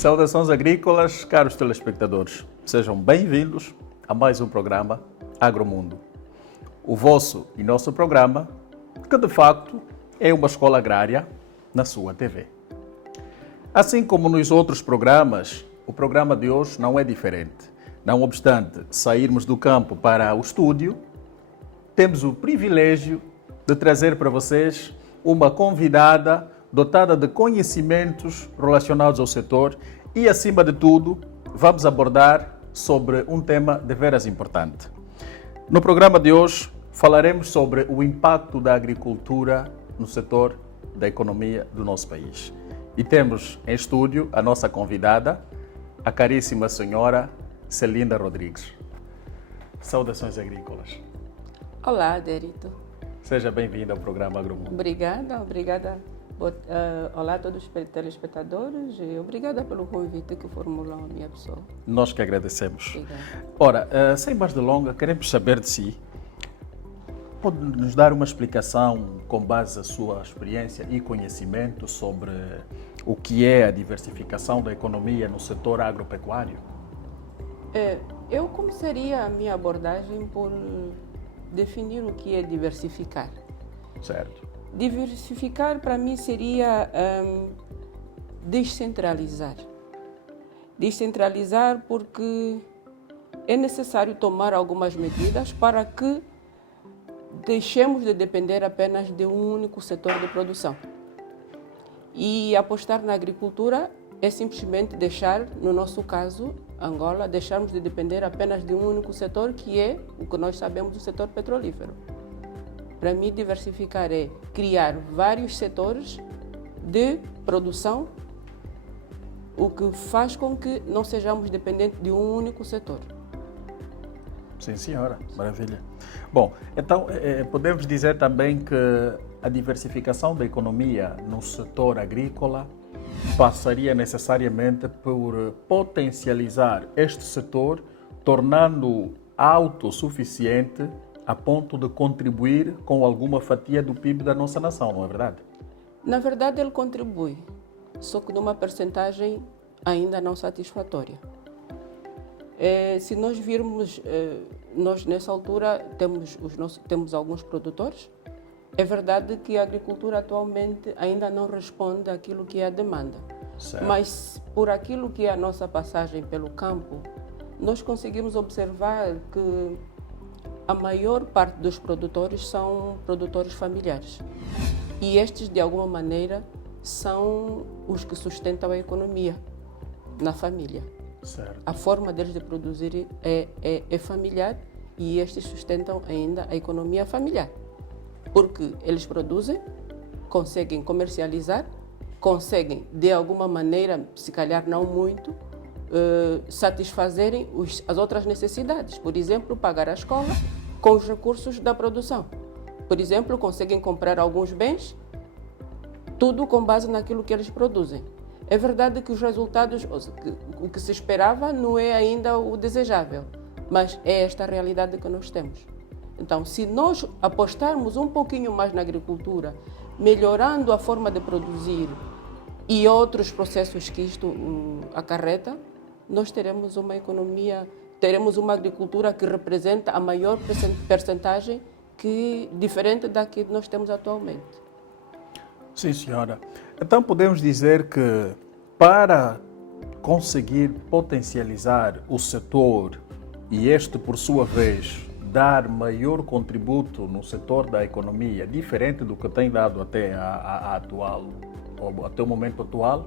Saudações agrícolas, caros telespectadores. Sejam bem-vindos a mais um programa Agromundo. O vosso e nosso programa, que de facto é uma escola agrária na sua TV. Assim como nos outros programas, o programa de hoje não é diferente. Não obstante sairmos do campo para o estúdio, temos o privilégio de trazer para vocês uma convidada dotada de conhecimentos relacionados ao setor e, acima de tudo, vamos abordar sobre um tema deveras importante. No programa de hoje, falaremos sobre o impacto da agricultura no setor da economia do nosso país. E temos em estúdio a nossa convidada, a caríssima senhora Celinda Rodrigues. Saudações agrícolas. Olá, Derito. Seja bem-vinda ao programa Agromundo. Obrigada. Olá a todos os telespectadores e obrigada pelo convite que formulam a minha pessoa. Nós que agradecemos. Obrigada. Ora, sem mais delongas, queremos saber de si. Pode nos dar uma explicação com base na sua experiência e conhecimento sobre o que é a diversificação da economia no setor agropecuário? Eu começaria a minha abordagem por definir o que é diversificar. Certo. Diversificar para mim seria descentralizar. Descentralizar porque é necessário tomar algumas medidas para que deixemos de depender apenas de um único setor de produção. E apostar na agricultura é simplesmente deixar, no nosso caso, Angola, deixarmos de depender apenas de um único setor, que é o que nós sabemos do setor petrolífero. Para mim, diversificar é criar vários setores de produção, o que faz com que não sejamos dependentes de um único setor. Sim, senhora. Maravilha. Bom, então podemos dizer também que a diversificação da economia no setor agrícola passaria necessariamente por potencializar este setor, tornando-o autossuficiente a ponto de contribuir com alguma fatia do PIB da nossa nação, não é verdade? Na verdade, ele contribui, só que numa percentagem ainda não satisfatória. Se nós virmos, nós nessa altura temos alguns produtores. É verdade que a agricultura atualmente ainda não responde àquilo que é a demanda. Certo. Mas por aquilo que é a nossa passagem pelo campo, nós conseguimos observar que a maior parte dos produtores são produtores familiares. E estes, de alguma maneira, são os que sustentam a economia na família. Certo. A forma deles de produzir é familiar e estes sustentam ainda a economia familiar. Porque eles produzem, conseguem comercializar, conseguem, de alguma maneira, se calhar não muito, satisfazerem as outras necessidades. Por exemplo, pagar a escola com os recursos da produção. Por exemplo, conseguem comprar alguns bens, tudo com base naquilo que eles produzem. É verdade que os resultados, o que se esperava não é ainda o desejável, mas é esta a realidade que nós temos. Então, se nós apostarmos um pouquinho mais na agricultura, melhorando a forma de produzir e outros processos que isto acarreta, nós teremos uma economia, teremos uma agricultura que representa a maior percentagem diferente da que nós temos atualmente. Sim, senhora. Então podemos dizer que para conseguir potencializar o setor e este, por sua vez, dar maior contributo no setor da economia, diferente do que tem dado até até o momento atual,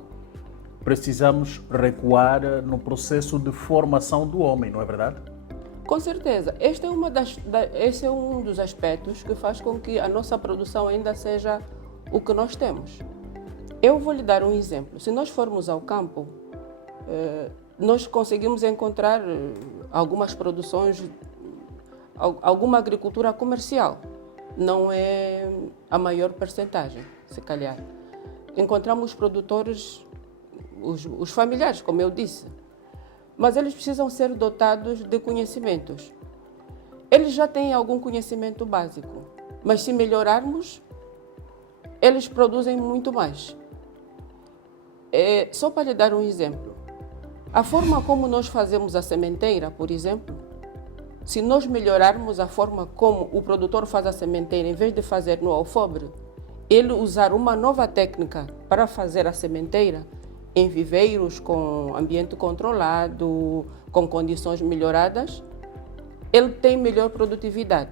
precisamos recuar no processo de formação do homem, não é verdade? Com certeza. Esse é um dos aspectos que faz com que a nossa produção ainda seja o que nós temos. Eu vou lhe dar um exemplo. Se nós formos ao campo, nós conseguimos encontrar algumas produções, alguma agricultura comercial. Não é a maior percentagem, se calhar. Encontramos produtores, os familiares, como eu disse, mas eles precisam ser dotados de conhecimentos. Eles já têm algum conhecimento básico, mas se melhorarmos, eles produzem muito mais. Só para lhe dar um exemplo, A forma como nós fazemos a sementeira, por exemplo, se nós melhorarmos a forma como o produtor faz a sementeira, em vez de fazer no alfobre, ele usar uma nova técnica para fazer a sementeira em viveiros com ambiente controlado, com condições melhoradas, ele tem melhor produtividade.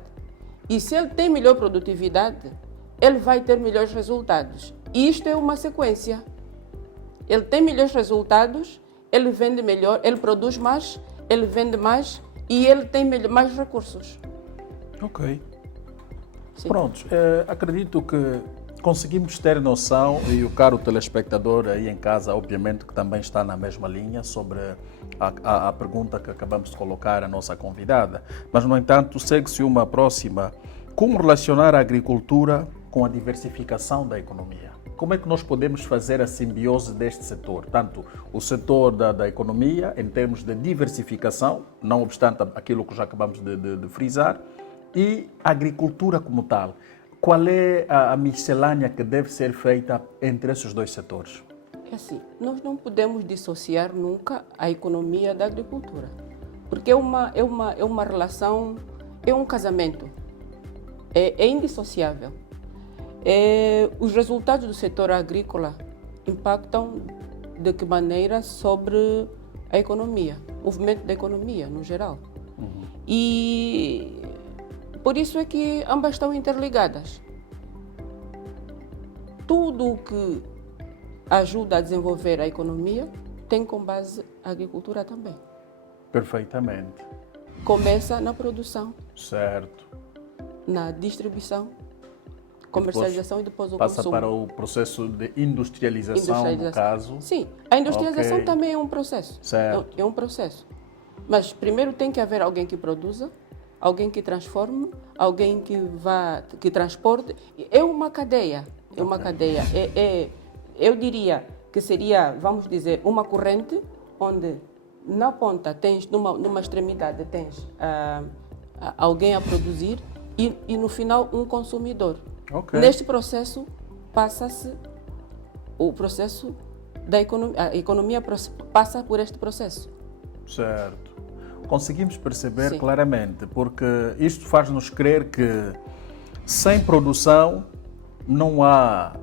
E se ele tem melhor produtividade, ele vai ter melhores resultados. E isto é uma sequência. Ele tem melhores resultados, ele vende melhor, ele produz mais, ele vende mais e ele tem mais recursos. Ok. Sim. Pronto, acredito que conseguimos ter noção, e o caro telespectador aí em casa, obviamente, que também está na mesma linha sobre a pergunta que acabamos de colocar à nossa convidada. Mas, no entanto, segue-se uma próxima. Como relacionar a agricultura com a diversificação da economia? Como é que nós podemos fazer a simbiose deste setor? Tanto o setor da economia, em termos de diversificação, não obstante aquilo que já acabamos de frisar, e a agricultura como tal. Qual é a miscelânea que deve ser feita entre esses dois setores? É assim, nós não podemos dissociar nunca a economia da agricultura, porque é uma relação, é um casamento, é indissociável. Os resultados do setor agrícola impactam de que maneira sobre a economia, o movimento da economia no geral. E por isso é que ambas estão interligadas. Tudo o que ajuda a desenvolver a economia tem como base a agricultura também. Perfeitamente. Começa na produção, Certo. na distribuição, comercialização e depois o passa consumo. para o processo de industrialização, no caso. Sim, a industrialização Ok. também é um processo. Certo. É um processo. Mas primeiro tem que haver alguém que produza, alguém que transforme, alguém que transporte. É uma cadeia. É uma cadeia. Eu diria que seria, vamos dizer, uma corrente onde na ponta tens, numa extremidade tens alguém a produzir e no final um consumidor. Ok. Neste processo passa-se o processo da economia. A economia passa por este processo. Certo. Conseguimos perceber Sim. claramente, porque isto faz-nos crer que sem produção não há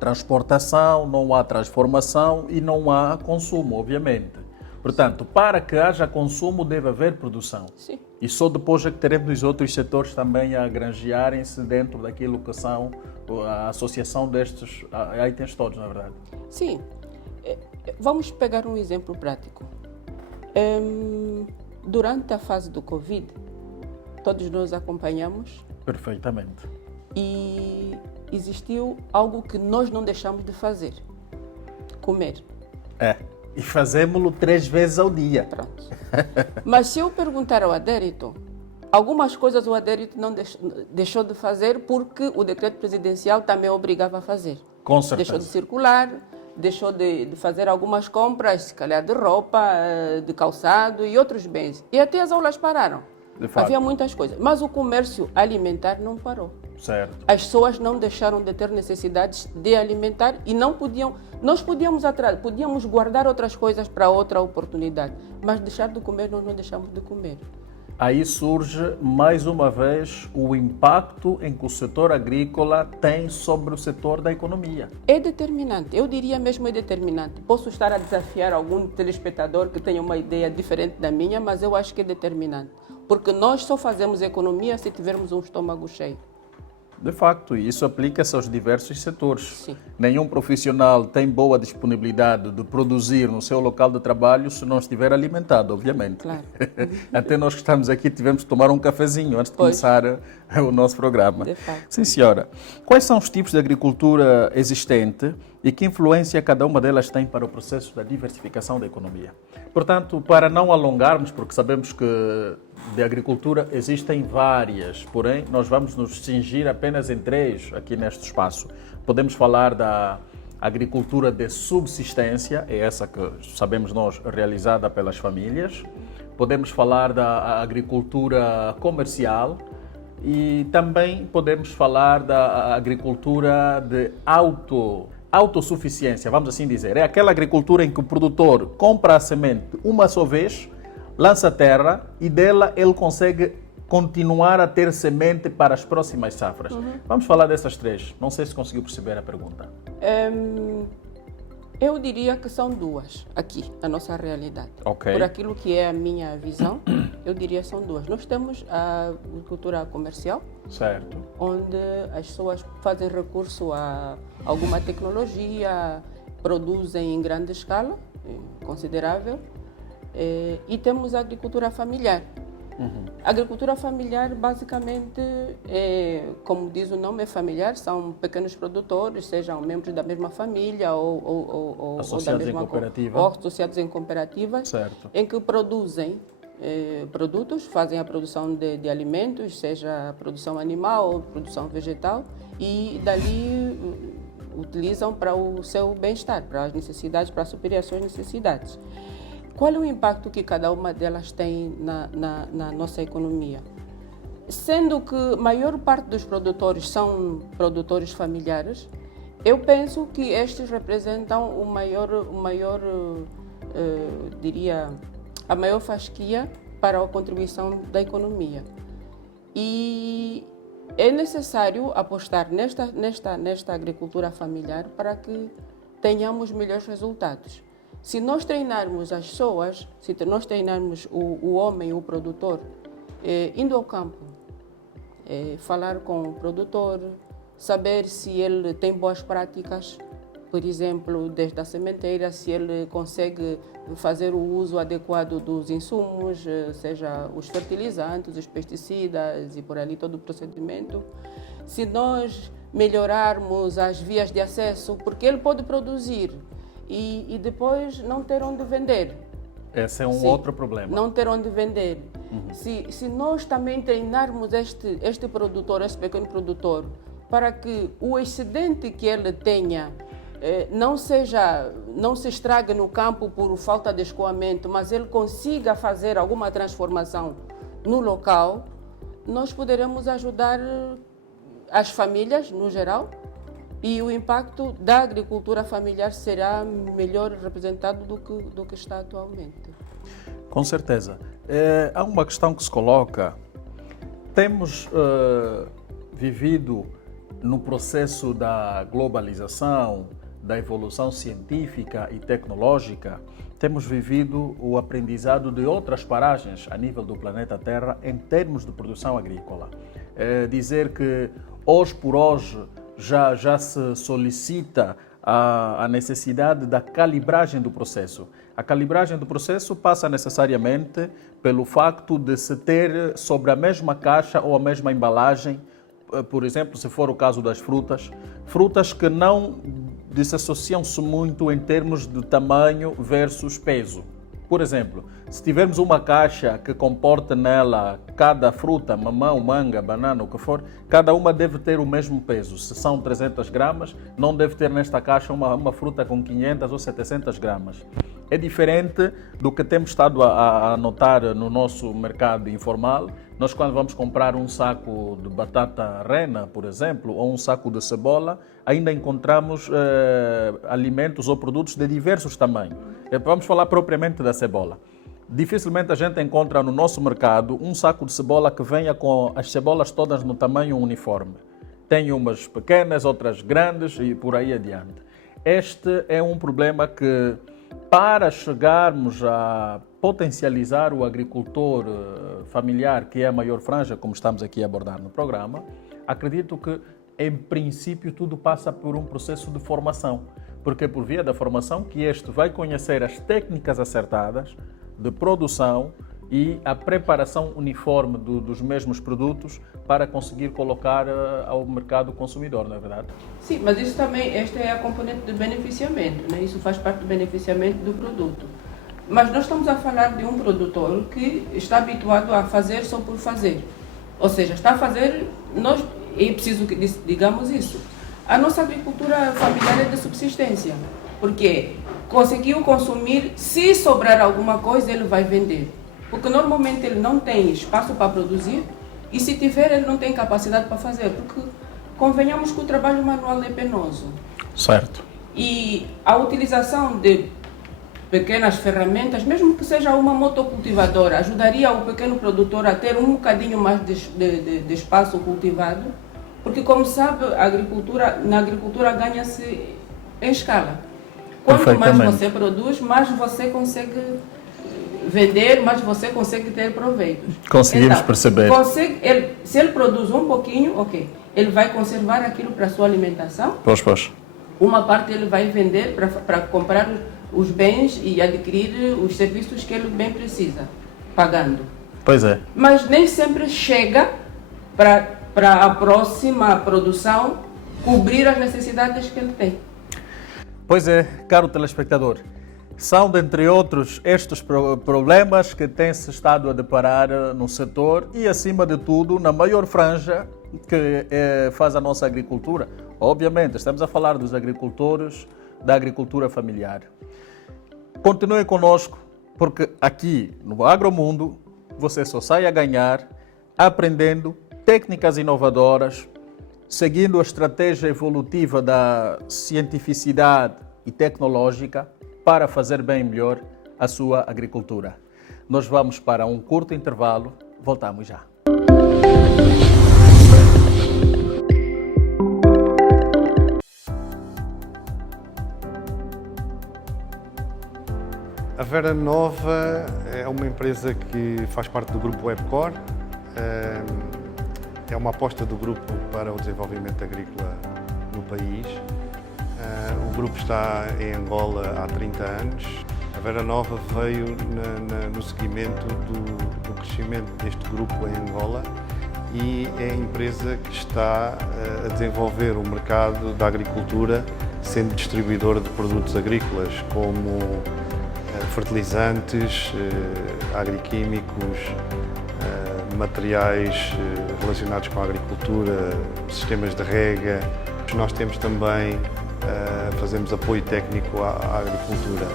transportação, não há transformação e não há consumo, obviamente. Portanto, para que haja consumo deve haver produção. Sim. E só depois é que teremos os outros setores também a granjearem-se dentro daquilo que são a associação destes itens todos, na verdade. Sim. Vamos pegar um exemplo prático. Durante a fase do Covid, todos nós acompanhamos Perfeitamente. e existiu algo que nós não deixamos de fazer: comer. E fazemos-lo 3 vezes ao dia. Pronto. Mas se eu perguntar ao adérito, algumas coisas o adérito não deixou de fazer porque o decreto presidencial também obrigava a fazer. Com certeza. Deixou de circular, deixou de fazer algumas compras, se calhar de roupa, de calçado e outros bens. E até as aulas pararam. De fato. Havia muitas coisas. Mas o comércio alimentar não parou. Certo. As pessoas não deixaram de ter necessidades de alimentar e não podiam. Nós podíamos guardar outras coisas para outra oportunidade, mas deixar de comer nós não deixamos de comer. Aí surge, mais uma vez, o impacto em que o setor agrícola tem sobre o setor da economia. É determinante, eu diria mesmo é determinante. Posso estar a desafiar algum telespectador que tenha uma ideia diferente da minha, mas eu acho que é determinante. Porque nós só fazemos economia se tivermos um estômago cheio. De facto, e isso aplica-se aos diversos setores. Sim. Nenhum profissional tem boa disponibilidade de produzir no seu local de trabalho se não estiver alimentado, obviamente. Claro. Até nós que estamos aqui tivemos que tomar um cafezinho antes de Pois. começar o nosso programa. De facto. Sim, senhora. Quais são os tipos de agricultura existente e que influência cada uma delas tem para o processo da diversificação da economia? Portanto, para não alongarmos, porque sabemos que de agricultura existem várias, porém nós vamos nos cingir apenas em 3 aqui neste espaço. Podemos falar da agricultura de subsistência, é essa que sabemos nós realizada pelas famílias. Podemos falar da agricultura comercial e também podemos falar da agricultura de autossuficiência, vamos assim dizer. É aquela agricultura em que o produtor compra a semente uma só vez, lança a terra e dela ele consegue continuar a ter semente para as próximas safras. Vamos falar dessas três. Não sei se conseguiu perceber a pergunta. Eu diria que são duas aqui, a nossa realidade. Ok. Por aquilo que é a minha visão, eu diria que são duas. Nós temos a agricultura comercial, Certo. onde as pessoas fazem recurso a alguma tecnologia, produzem em grande escala, considerável, e temos a agricultura familiar. A agricultura familiar, basicamente, como diz o nome, é familiar, são pequenos produtores, sejam membros da mesma família ou Associados da em mesma cooperativa. ou associados em cooperativas, Certo. em que produzem produtos, fazem a produção de alimentos, seja a produção animal ou produção vegetal, e dali utilizam para o seu bem-estar, para as necessidades, para suprir as suas necessidades. Qual é o impacto que cada uma delas tem na nossa economia? Sendo que a maior parte dos produtores são produtores familiares, eu penso que estes representam diria, a maior fasquia para a contribuição da economia. E é necessário apostar nesta agricultura familiar para que tenhamos melhores resultados. Se nós treinarmos as pessoas, se nós treinarmos o homem, o produtor, indo ao campo, falar com o produtor, saber se ele tem boas práticas, por exemplo, desde a sementeira, se ele consegue fazer o uso adequado dos insumos, seja os fertilizantes, os pesticidas e por ali todo o procedimento. Se nós melhorarmos as vias de acesso, porque ele pode produzir e depois não ter onde vender. Esse é um outro problema. Não ter onde vender. Se nós também treinarmos este produtor, este pequeno produtor, para que o excedente que ele tenha não se estrague no campo por falta de escoamento, mas ele consiga fazer alguma transformação no local, nós poderemos ajudar as famílias no geral, e o impacto da agricultura familiar será melhor representado do que está atualmente. Com certeza. Há uma questão que se coloca. Temos vivido no processo da globalização, da evolução científica e tecnológica, temos vivido o aprendizado de outras paragens a nível do planeta Terra em termos de produção agrícola. Dizer que hoje por hoje já se solicita a necessidade da calibragem do processo. A calibragem do processo passa necessariamente pelo facto de se ter sobre a mesma caixa ou a mesma embalagem, por exemplo, se for o caso das frutas que não desassociam-se muito em termos de tamanho versus peso. Por exemplo, se tivermos uma caixa que comporta nela cada fruta, mamão, manga, banana, o que for, cada uma deve ter o mesmo peso. Se são 300 gramas, não deve ter nesta caixa uma fruta com 500 ou 700 gramas. É diferente do que temos estado a notar no nosso mercado informal. Nós, quando vamos comprar um saco de batata rena, por exemplo, ou um saco de cebola, ainda encontramos alimentos ou produtos de diversos tamanhos. Vamos falar propriamente da cebola. Dificilmente a gente encontra no nosso mercado um saco de cebola que venha com as cebolas todas no tamanho uniforme. Tem umas pequenas, outras grandes e por aí adiante. Este é um problema que, para chegarmos a potencializar o agricultor familiar, que é a maior franja, como estamos aqui a abordar no programa, acredito que, em princípio, tudo passa por um processo de formação. Porque é por via da formação que este vai conhecer as técnicas acertadas de produção e a preparação uniforme dos mesmos produtos para conseguir colocar ao mercado consumidor, não é verdade? Sim, mas isso também, esta é a componente de beneficiamento, né? Isso faz parte do beneficiamento do produto. Mas nós estamos a falar de um produtor que está habituado a fazer só por fazer. Ou seja, está a fazer, é preciso que digamos isso. A nossa agricultura familiar é de subsistência, porque conseguiu consumir, se sobrar alguma coisa, ele vai vender. Porque normalmente ele não tem espaço para produzir e se tiver, ele não tem capacidade para fazer, porque convenhamos que o trabalho manual é penoso. Certo. E a utilização de pequenas ferramentas, mesmo que seja uma motocultivadora, ajudaria o pequeno produtor a ter um bocadinho mais de espaço cultivado, porque, como sabe, na agricultura ganha-se em escala. Quanto mais você produz, mais você consegue vender, mais você consegue ter proveitos. Conseguimos perceber. Se ele produz um pouquinho, ok, ele vai conservar aquilo para a sua alimentação. Pois. Uma parte ele vai vender para comprar os bens e adquirir os serviços que ele bem precisa, pagando. Pois é. Mas nem sempre chega para a próxima produção cobrir as necessidades que ele tem. Pois é, caro telespectador, são, dentre outros, estes problemas que tem-se estado a deparar no setor e, acima de tudo, na maior franja que faz a nossa agricultura. Obviamente, estamos a falar dos agricultores da agricultura familiar. Continue conosco, porque aqui no Agromundo você só sai a ganhar aprendendo técnicas inovadoras, seguindo a estratégia evolutiva da cientificidade e tecnológica para fazer bem melhor a sua agricultura. Nós vamos para um curto intervalo, voltamos já. A Vera Nova é uma empresa que faz parte do grupo Webcore. É uma aposta do grupo para o desenvolvimento agrícola no país. O grupo está em Angola há 30 anos. A Vera Nova veio no seguimento do crescimento deste grupo em Angola e é a empresa que está a desenvolver o mercado da agricultura, sendo distribuidor de produtos agrícolas como fertilizantes, agroquímicos, materiais relacionados com a agricultura, sistemas de rega. Nós temos também, fazemos apoio técnico à agricultura.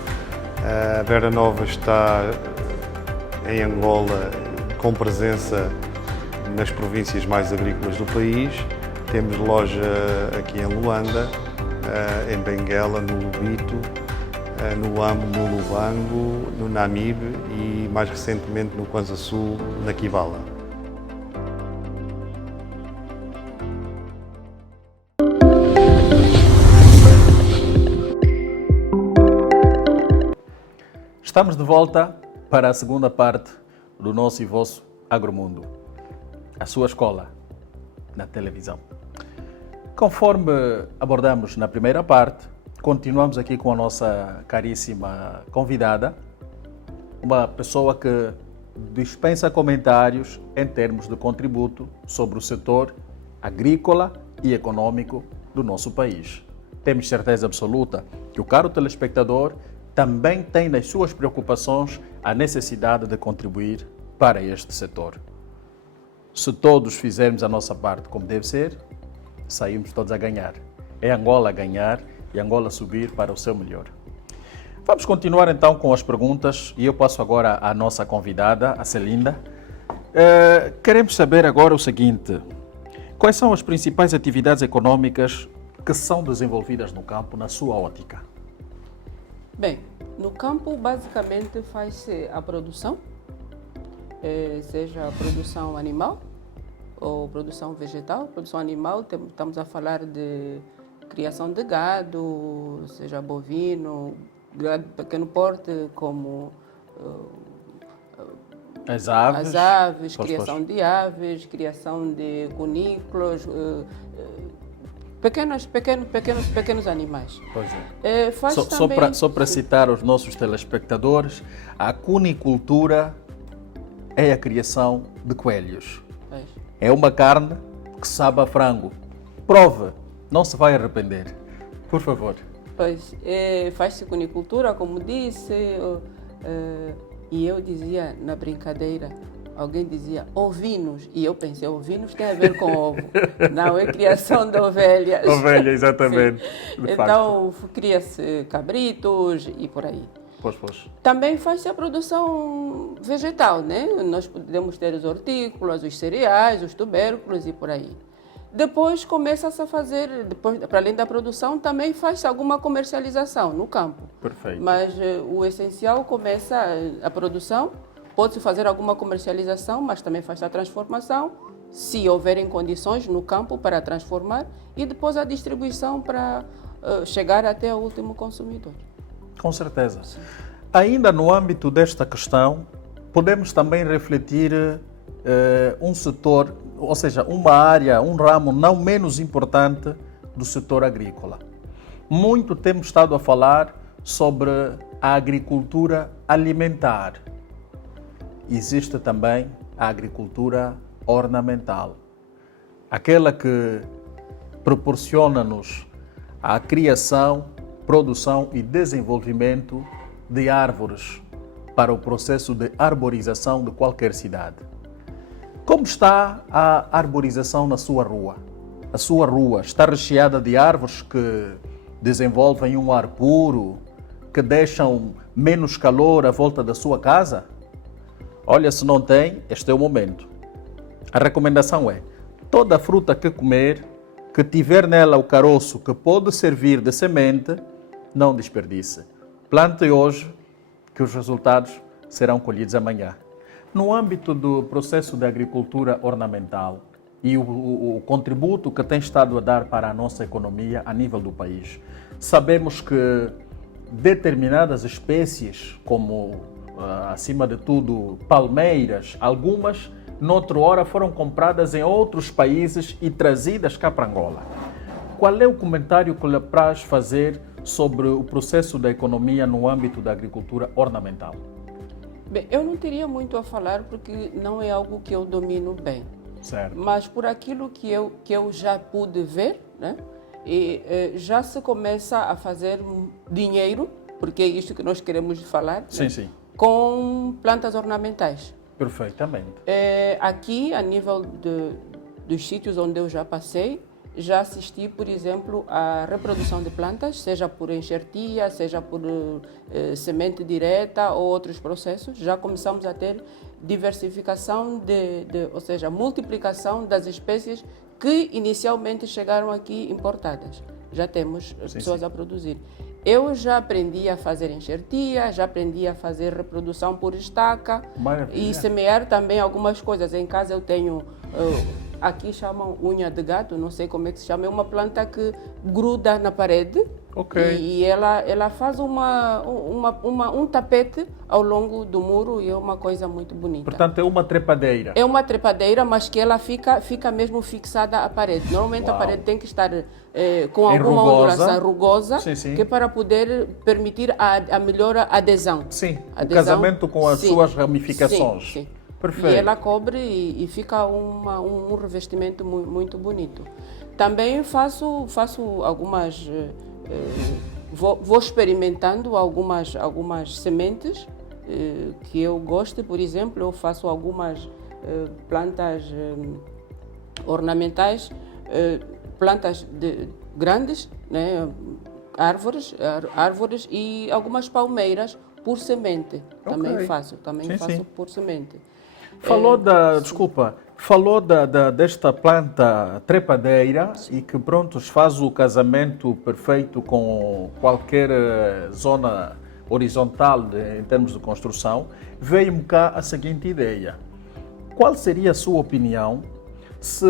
A Vera Nova está em Angola com presença nas províncias mais agrícolas do país. Temos loja aqui em Luanda, em Benguela, no Lubito, no Amo, no Lubango, no Namibe e mais recentemente no Kwanza Sul, na Kibala. Estamos de volta para a segunda parte do nosso e vosso Agromundo, a sua escola na televisão. Conforme abordamos na primeira parte, continuamos aqui com a nossa caríssima convidada, uma pessoa que dispensa comentários em termos de contributo sobre o setor agrícola e econômico do nosso país. Temos certeza absoluta que o caro telespectador também tem nas suas preocupações a necessidade de contribuir para este setor. Se todos fizermos a nossa parte como deve ser, saímos todos a ganhar. É Angola a ganhar e Angola subir para o seu melhor. Vamos continuar então com as perguntas e eu passo agora à nossa convidada, a Celinda. Queremos saber agora o seguinte: quais são as principais atividades econômicas que são desenvolvidas no campo na sua ótica? Bem, no campo basicamente faz-se a produção, seja a produção animal ou produção vegetal. Produção animal, estamos a falar de criação de gado, seja bovino, gado de pequeno porte, como as aves, criação de aves, criação de cunícolas, pequenos animais. Pois é. Só para citar aos nossos telespectadores, a cunicultura é a criação de coelhos. É uma carne que sabe a frango. Prove, não se vai arrepender. Por favor. Pois, faz-se cunicultura, como disse, e eu dizia na brincadeira, alguém dizia ovinos, e eu pensei, ovinos tem a ver com ovo. Não, é criação de ovelhas. Ovelha, exatamente. Então, cria-se cabritos e por aí. Pois. Também faz-se a produção vegetal, né? Nós podemos ter os hortícolas, os cereais, os tubérculos e por aí. Depois começa-se a fazer, depois, para além da produção, também faz alguma comercialização no campo. Perfeito. Mas o essencial começa a produção, pode-se fazer alguma comercialização, mas também faz a transformação, se houverem condições no campo para transformar, e depois a distribuição para chegar até o último consumidor. Com certeza. Ainda no âmbito desta questão, podemos também refletir um setor, ou seja, uma área, um ramo não menos importante do setor agrícola. Muito temos estado a falar sobre a agricultura alimentar. Existe também a agricultura ornamental, aquela que proporciona-nos a criação, produção e desenvolvimento de árvores para o processo de arborização de qualquer cidade. Como está a arborização na sua rua? A sua rua está recheada de árvores que desenvolvem um ar puro, que deixam menos calor à volta da sua casa? Olha, se não tem, este é o momento. A recomendação é: toda fruta que comer, que tiver nela o caroço que pode servir de semente, não desperdice. Plante hoje, que os resultados serão colhidos amanhã. No âmbito do processo de agricultura ornamental e o contributo que tem estado a dar para a nossa economia a nível do país, sabemos que determinadas espécies, como acima de tudo palmeiras, algumas noutra hora foram compradas em outros países e trazidas cá para Angola. Qual é o comentário que lhe apraz fazer sobre o processo da economia no âmbito da agricultura ornamental? Bem, eu não teria muito a falar porque não é algo que eu domino bem. Certo. Mas por aquilo que eu já pude ver, né, já se começa a fazer dinheiro, porque é isto que nós queremos falar, Sim, né, sim. com plantas ornamentais. Perfeitamente. Aqui, a nível dos sítios onde eu já passei, já assisti, por exemplo, à reprodução de plantas, seja por enxertia, seja por semente direta ou outros processos. Já começamos a ter diversificação, ou seja, multiplicação das espécies que inicialmente chegaram aqui importadas. Já temos pessoas a produzir. Eu já aprendi a fazer enxertia, já aprendi a fazer reprodução por estaca. Maravilha. E semear também algumas coisas. Em casa eu tenho, aqui chamam unha de gato, não sei como é que se chama, é uma planta que gruda na parede. Ok. E ela faz um tapete ao longo do muro e é uma coisa muito bonita. Portanto, é uma trepadeira. É uma trepadeira, mas que ela fica mesmo fixada à parede. Normalmente a parede tem que estar com alguma ondulação rugosa, Sim, sim. que é para poder permitir a melhor adesão. Sim, Adesão, o casamento com as sim, suas ramificações. Sim, sim. Perfeito. E ela cobre e fica um revestimento muito bonito. Também faço algumas... Vou experimentando algumas sementes que eu gosto. Por exemplo, eu faço algumas plantas ornamentais, plantas grandes, né? árvores e algumas palmeiras por semente. Também faço Sim. por semente. Falou desta planta trepadeira e que pronto faz o casamento perfeito com qualquer zona horizontal em termos de construção. Veio-me cá a seguinte ideia: qual seria a sua opinião se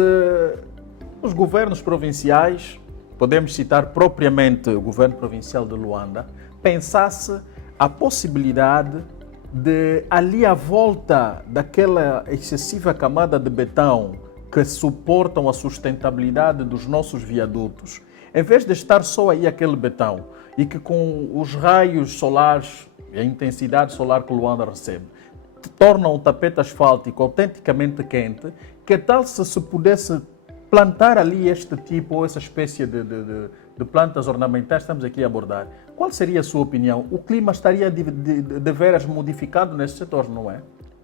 os governos provinciais, podemos citar propriamente o governo provincial de Luanda, pensasse a possibilidade de ali à volta daquela excessiva camada de betão que suportam a sustentabilidade dos nossos viadutos, em vez de estar só aí aquele betão e que com os raios solares e a intensidade solar que Luanda recebe, tornam o tapete asfáltico autenticamente quente, que tal se pudesse plantar ali este tipo ou essa espécie de plantas ornamentais que estamos aqui a abordar? Qual seria a sua opinião? O clima estaria de veras modificado nesse setor, não é?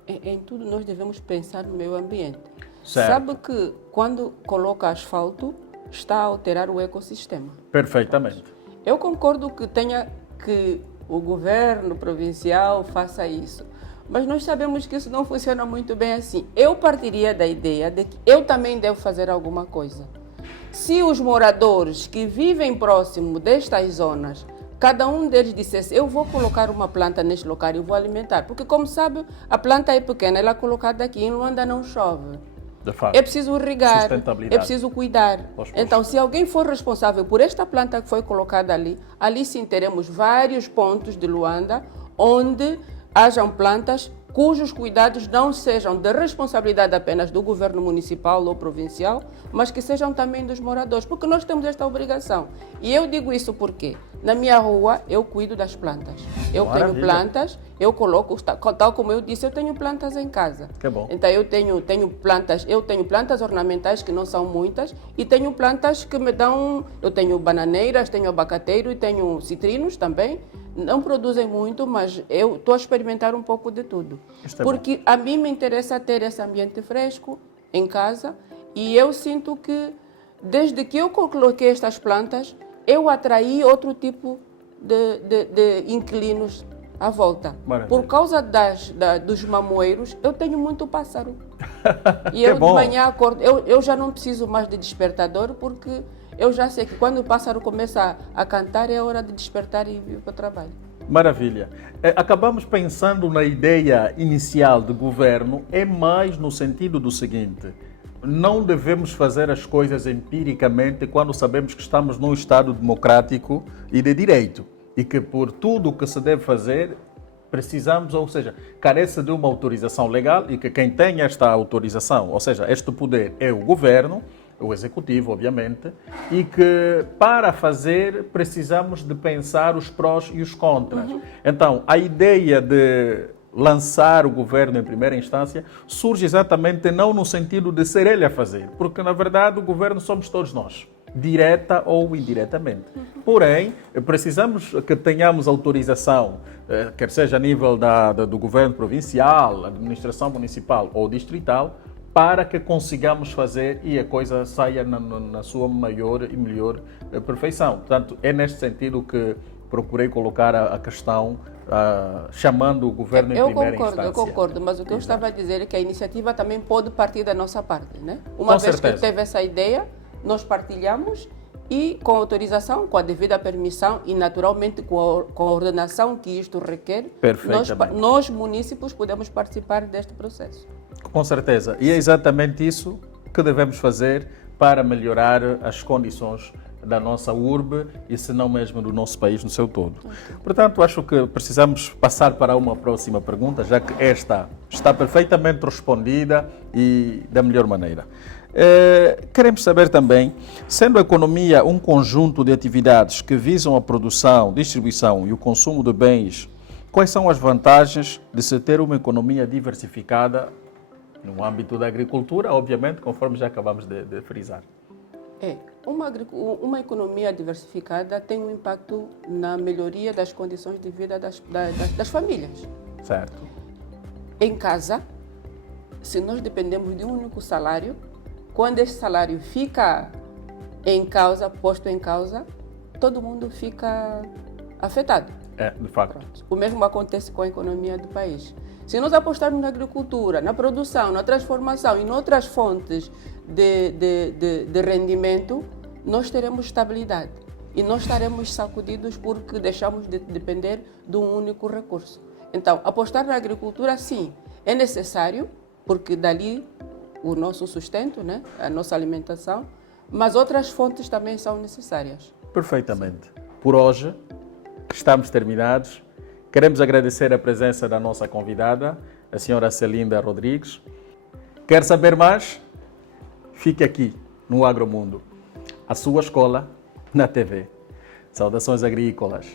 Em tudo nós devemos pensar no meio ambiente. Certo. Sabe que quando coloca asfalto, está a alterar o ecossistema. Perfeitamente. Eu concordo que o governo provincial faça isso. Mas nós sabemos que isso não funciona muito bem assim. Eu partiria da ideia de que eu também devo fazer alguma coisa. Se os moradores que vivem próximo destas zonas, cada um deles dissesse, eu vou colocar uma planta neste local e vou alimentar. Porque, como sabe, a planta é pequena, ela é colocada aqui, em Luanda não chove. De facto. É preciso irrigar, Sustentabilidade. é preciso cuidar. Então, se alguém for responsável por esta planta que foi colocada ali, ali sim teremos vários pontos de Luanda onde hajam plantas cujos cuidados não sejam de responsabilidade apenas do governo municipal ou provincial, mas que sejam também dos moradores, porque nós temos esta obrigação. E eu digo isso porque na minha rua eu cuido das plantas. Eu tenho plantas, eu coloco, tal como eu disse, eu tenho plantas em casa. Que bom. Então eu tenho plantas ornamentais que não são muitas e tenho plantas que me dão, eu tenho bananeiras, tenho abacateiro e tenho citrinos também. Não produzem muito, mas eu estou a experimentar um pouco de tudo. Porque a mim me interessa ter esse ambiente fresco em casa e eu sinto que, desde que eu coloquei estas plantas, eu atraí outro tipo de inquilinos à volta. Maravilha. Por causa dos mamoeiros, eu tenho muito pássaro. E eu de manhã acordo, eu já não preciso mais de despertador, porque eu já sei que quando o pássaro começa a cantar é hora de despertar e ir para o trabalho. Maravilha. Acabamos pensando na ideia inicial do governo, é mais no sentido do seguinte: não devemos fazer as coisas empiricamente quando sabemos que estamos num Estado democrático e de direito e que por tudo o que se deve fazer precisamos, ou seja, carece de uma autorização legal e que quem tem esta autorização, ou seja, este poder é o governo, o executivo, obviamente, e que para fazer precisamos de pensar os prós e os contras. Então, a ideia de lançar o governo em primeira instância surge exatamente não no sentido de ser ele a fazer, porque na verdade o governo somos todos nós, direta ou indiretamente. Porém, precisamos que tenhamos autorização, quer seja a nível do governo provincial, administração municipal ou distrital, para que consigamos fazer e a coisa saia na sua maior e melhor perfeição. Portanto, é neste sentido que procurei colocar a questão, chamando o governo em primeira instância. Eu concordo, mas o que eu estava a dizer é que a iniciativa também pode partir da nossa parte, né? Uma vez que teve essa ideia, nós partilhamos e com autorização, com a devida permissão e naturalmente com a ordenação que isto requer, nós munícipes podemos participar deste processo. Com certeza. E é exatamente isso que devemos fazer para melhorar as condições da nossa urbe e, se não mesmo, do nosso país no seu todo. Portanto, acho que precisamos passar para uma próxima pergunta, já que esta está perfeitamente respondida e da melhor maneira. Queremos saber também, sendo a economia um conjunto de atividades que visam a produção, distribuição e o consumo de bens, quais são as vantagens de se ter uma economia diversificada no âmbito da agricultura, obviamente, conforme já acabamos de frisar? Uma economia diversificada tem um impacto na melhoria das condições de vida das famílias. Certo. Em casa, se nós dependemos de um único salário, quando esse salário fica posto em causa, todo mundo fica afetado. De facto. Pronto. O mesmo acontece com a economia do país. Se nós apostarmos na agricultura, na produção, na transformação e em outras fontes de rendimento, nós teremos estabilidade e não estaremos sacudidos porque deixamos de depender de um único recurso. Então, apostar na agricultura, sim, é necessário, porque dali o nosso sustento, né, a nossa alimentação, mas outras fontes também são necessárias. Perfeitamente. Por hoje, estamos terminados. Queremos agradecer a presença da nossa convidada, a senhora Celinda Rodrigues. Quer saber mais? Fique aqui, no Agromundo, a sua escola na TV. Saudações agrícolas.